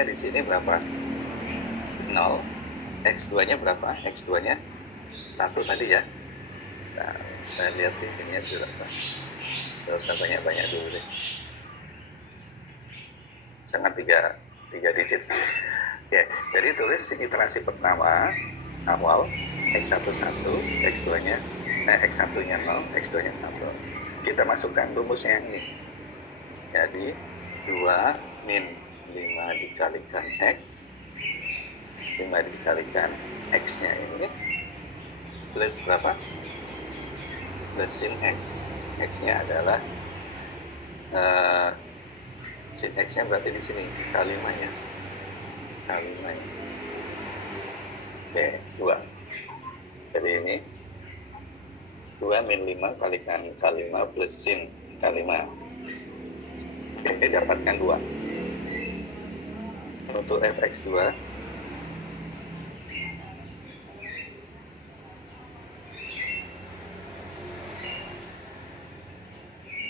X1-nya di sini berapa? 0. X2-nya berapa? X2-nya 1 tadi ya. Nah, saya lihat di sini berapa. Tidak usah banyak-banyak dulu deh. Sangat 3 digit. Oke, jadi tulis iterasi pertama awal X1 1, X2-nya X1-nya 0, X2-nya 1. Kita masukkan rumusnya ini. Jadi 2 min 5 dikalikan X, 5 dikalikan X-nya ini plus berapa? Plus sin X. X-nya adalah sin X-nya berarti di sini K5-nya. K5-nya. Oke, 2. Jadi ini 2 min 5 kalikan K5 plus sin K5. Oke, dapatkan 2. Untuk fx2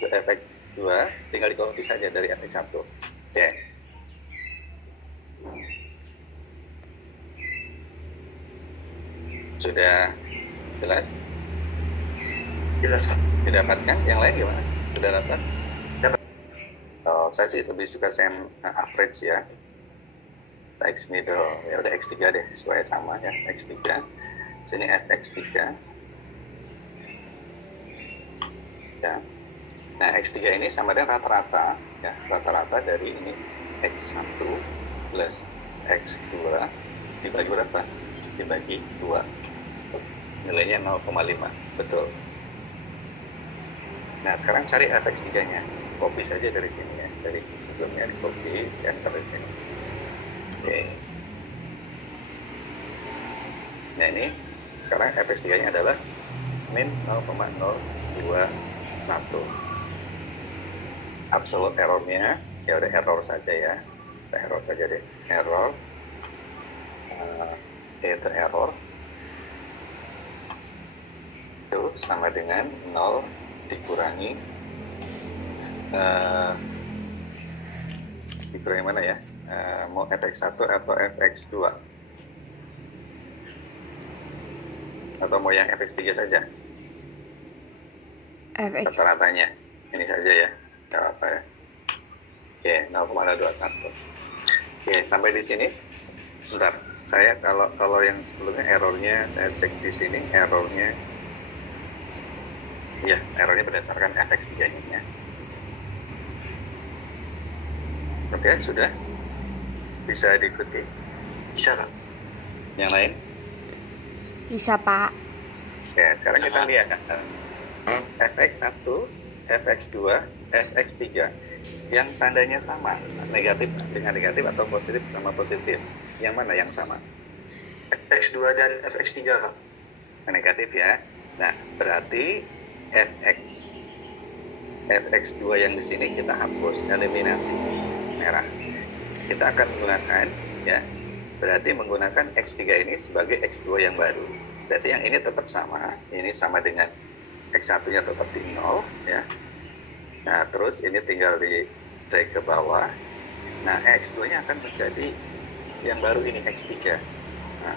fx2 tinggal dikopi saja dari fx1. Oke. Sudah jelas? Jelas, Pak. Didapatkan? Yang lain gimana? Sudah dapat? Dapat. Oh, saya sih lebih suka sem average ya. X middle, ya udah X3 deh supaya sama ya, X3. Sini fx3. Ya. Nah, X3 ini sama dengan rata-rata ya, rata-rata dari ini X1 plus X2 dibagi berapa? Dibagi 2. Nilainya 0,5. Betul. Nah, sekarang cari fx3-nya. Copy saja dari sini ya, dari sebelumnya di copy dan dari sini. Oke. Nah, ini sekarang fx3-nya adalah min 0,021. Absolute error-nya ya udah error saja ya. Kita error saja deh. Error itu error itu sama dengan 0 dikurangi dikurangi mana ya? Mau fx1 atau fx2 atau mau yang fx3 saja? fx Rata-ratanya ini saja ya, nggak apa ya. Oke, 0,21. Oke, sampai di sini. Bentar, saya kalau yang sebelumnya errornya saya cek di sini, errornya ya, errornya berdasarkan fx3-nya. Oke, sudah bisa diikuti. Bisa, Pak. Yang lain? bisa, Pak. Oke, sekarang kita lihat fx1, fx2, fx3 yang tandanya sama, negatif dengan negatif atau positif sama positif. Yang mana yang sama? fx2 dan fx3, Pak. Negatif ya. Nah, berarti fx2 yang di sini kita hapus, eliminasi merah. Kita akan menggunakan ya, berarti menggunakan x3 ini sebagai x2 yang baru. Berarti yang ini tetap sama, ini sama dengan x1-nya tetap di 0 ya. Nah, terus ini tinggal di drag ke bawah. Nah, x2-nya akan menjadi yang baru ini x3. Nah,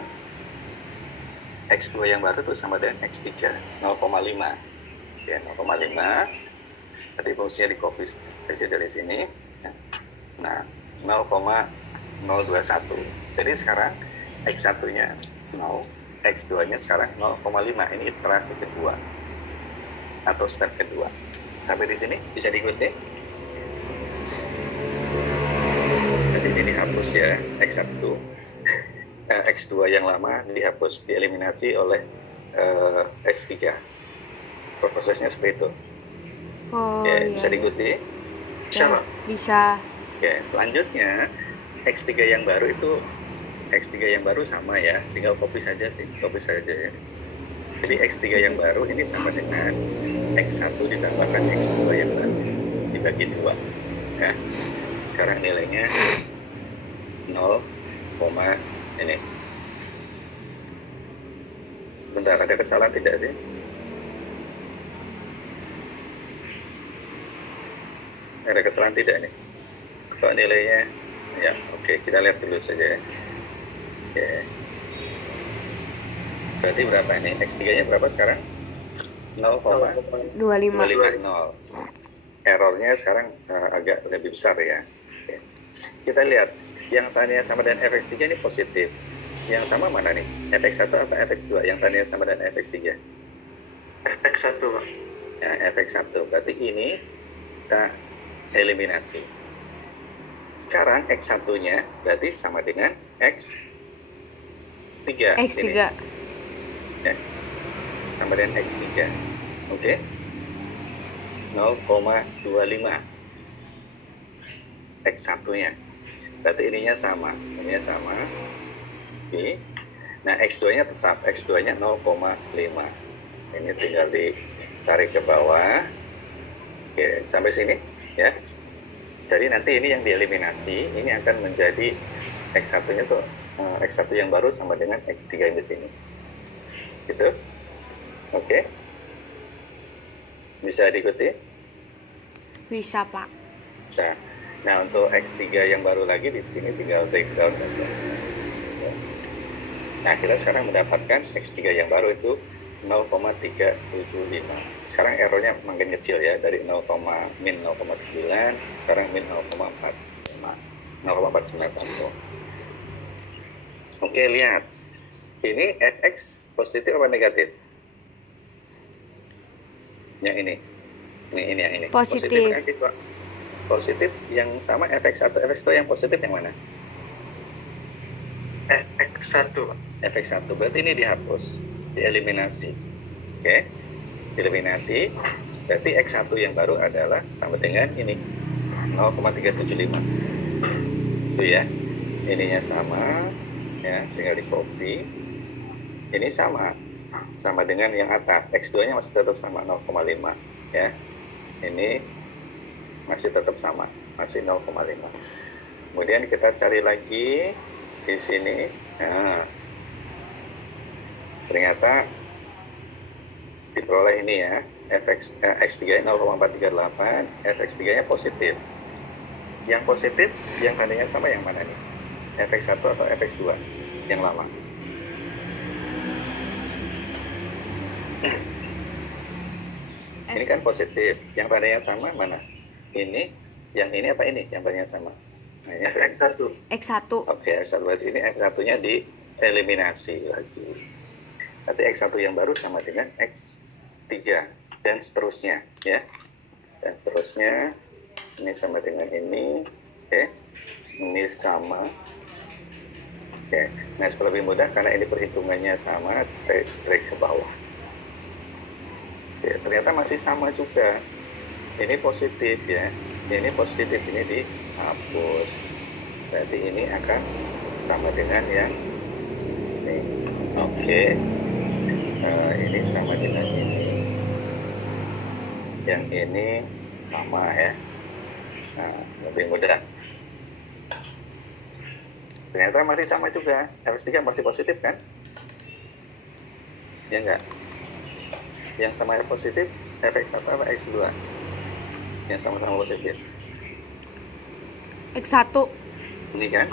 x2 yang baru itu sama dengan x3 0,5 ya, 0,5. Jadi fungsinya di copy saja dari sini ya. Nah, 0,021. Jadi sekarang x1-nya 0, x2-nya sekarang 0,5. Ini iterasi kedua atau step kedua. Sampai di sini bisa diikuti. Jadi ini dihapus ya, x1, x2 yang lama dihapus, dieliminasi oleh x3. Prosesnya seperti itu. Oh, Oke, iya. bisa diikuti. Bisa, Pak. Bisa. Oke, selanjutnya x3 yang baru itu x3 yang baru sama ya, tinggal copy saja ya. Jadi x3 yang baru ini sama dengan x1 ditambahkan x2 yang baru dibagi 2 ya. Sekarang nilainya 0, ini. Bentar, ada kesalahan tidak sih? Ada kesalahan tidak nih? Kalau nilainya Ya, oke, kita lihat dulu saja ya. Oke. Berarti berapa ini? X3-nya berapa sekarang? 0,25. 25. Errornya sekarang agak lebih besar ya. Oke. Kita lihat, yang tandanya sama dengan fx3 ini positif. Yang sama mana nih? fx1 atau fx2? Yang tandanya sama dengan fx3? fx1 Pak. Ya, fx1. Berarti ini kita eliminasi. Sekarang x1-nya berarti sama dengan x3. X3. Ini. Ya. Sama dengan x3. Oke. 0,25 x1-nya. Berarti ininya sama. Ininya sama. Oke. Nah, x2-nya tetap. x2-nya 0,5. Ini tinggal ditarik ke bawah. Oke, sampai sini ya. Jadi nanti ini yang dieliminasi, ini akan menjadi x1-nya tuh x1 yang baru sama dengan x3 yang di sini. Gitu. Oke. Bisa diikuti? Bisa, Pak. Bisa. Nah, untuk X3 yang baru lagi di sini tinggal take down saja. Nah, kita sekarang mendapatkan X3 yang baru itu 0,375. Sekarang errornya makin kecil ya, dari min 0,9, sekarang min 0,490. Oke, lihat. Ini fx positif apa negatif? Yang ini yang ini Positif. kan gitu. Positif yang sama fx1 fx2 yang positif yang mana? fx1 Pak. fx1 berarti ini dihapus, dieliminasi. Oke, eliminasi. Berarti x1 yang baru adalah sama dengan ini 0,375. Itu ya, ininya sama ya, tinggal di copy. Ini sama dengan yang atas, x2-nya masih tetap sama 0,5 ya. Ini masih tetap sama, masih 0,5. Kemudian kita cari lagi di sini. Nah, ternyata diperoleh ini ya, x3 0,438, fx3-nya positif. Yang positif, yang tandanya sama yang mana nih? fx1 atau fx2? Yang lama. Ini kan positif. Yang tandanya sama mana? Ini, yang ini apa ini? Yang tandanya sama. Nah, ini fx1 X1. Oke, X1 berarti ini X1-nya dieliminasi lagi. Berarti X1 yang baru sama dengan X3 dan seterusnya ya. Dan seterusnya ini sama dengan ini. Oke. Ini sama. Oke. Nah, supaya lebih mudah karena ini perhitungannya sama, saya drag ke bawah. Oke, ternyata masih sama juga. Ini positif ya. Ini positif, ini dihapus. Berarti ini akan sama dengan yang ini. Oke. Ini sama dengan ini. Yang ini sama ya. Nah, lebih mudah. Ternyata masih sama juga. fx3 masih positif kan? Ya enggak? Yang sama positif fx1 atau x2? Yang sama-sama positif. X1. Ini kan?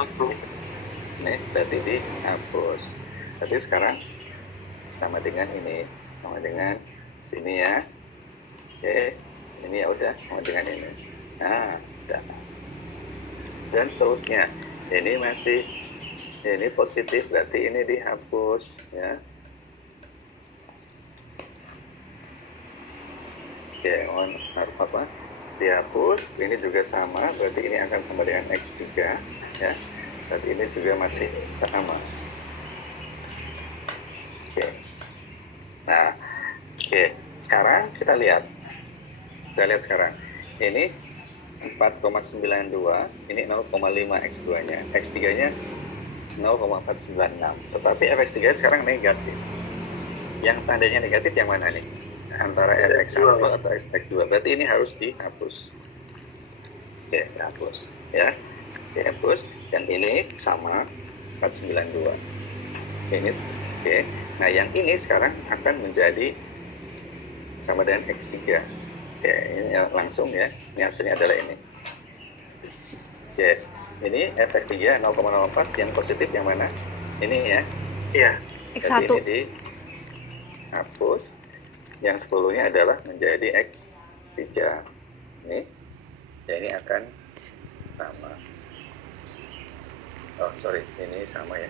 Ini berarti dihapus. Berarti sekarang sama dengan ini, sama dengan sini ya. Oke, ini ya udah sama dengan ini. Nah, udah. Dan seterusnya. Ini masih, ini positif, berarti ini dihapus ya. Oke, apa? Dihapus. Ini juga sama, berarti ini akan sama dengan X3 ya. Berarti ini juga masih sama. Oke. Nah, oke. Sekarang kita lihat. Kita lihat sekarang. Ini 4,92, ini 0,5 X2-nya. X3-nya 0,496. Tetapi fx3 sekarang negatif. Yang tandanya negatif yang mana nih? Antara fx1 atau fx2. Berarti ini harus dihapus. Oke, dihapus ya. Dihapus, dan ini sama 492. Ini oke. Nah, yang ini sekarang akan menjadi sama dengan x3. Oke, ini langsung ya. Ini hasilnya adalah ini. Oke, Ini efek 3 0,04 yang positif yang mana? Ini ya. Iya. X1. Jadi ini dihapus. Yang 10-nya adalah menjadi X3. Ini. Ya, ini akan sama. Oh, sorry. Ini sama ya.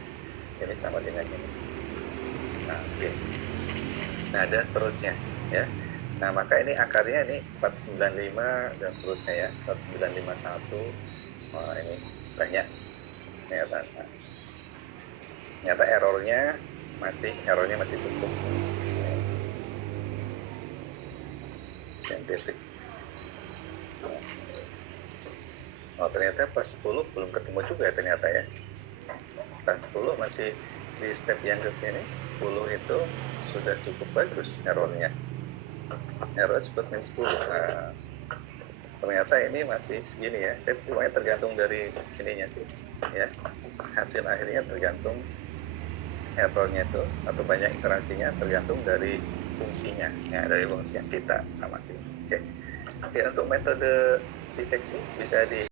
Ini sama dengan ini. Nah, oke. Nah, dan seterusnya ya. Nah, maka ini akarnya ini 495 dan seterusnya ya. 4951. Wah, ini banyak ternyata. Ternyata errornya masih cukup saintifik. Oh, ternyata pas 10 belum ketemu juga ternyata ya. Pas 10 masih di step yang ke sini. 10 itu sudah cukup bagus errornya. Error sebutnya 10. Nah, ternyata ini masih segini ya. Tapi pokoknya tergantung dari ininya sih ya. Hasil akhirnya tergantung errornya itu atau banyak interaksinya tergantung dari fungsinya ya, dari fungsi yang kita amati. Oke. Oke, untuk metode diseksi bisa di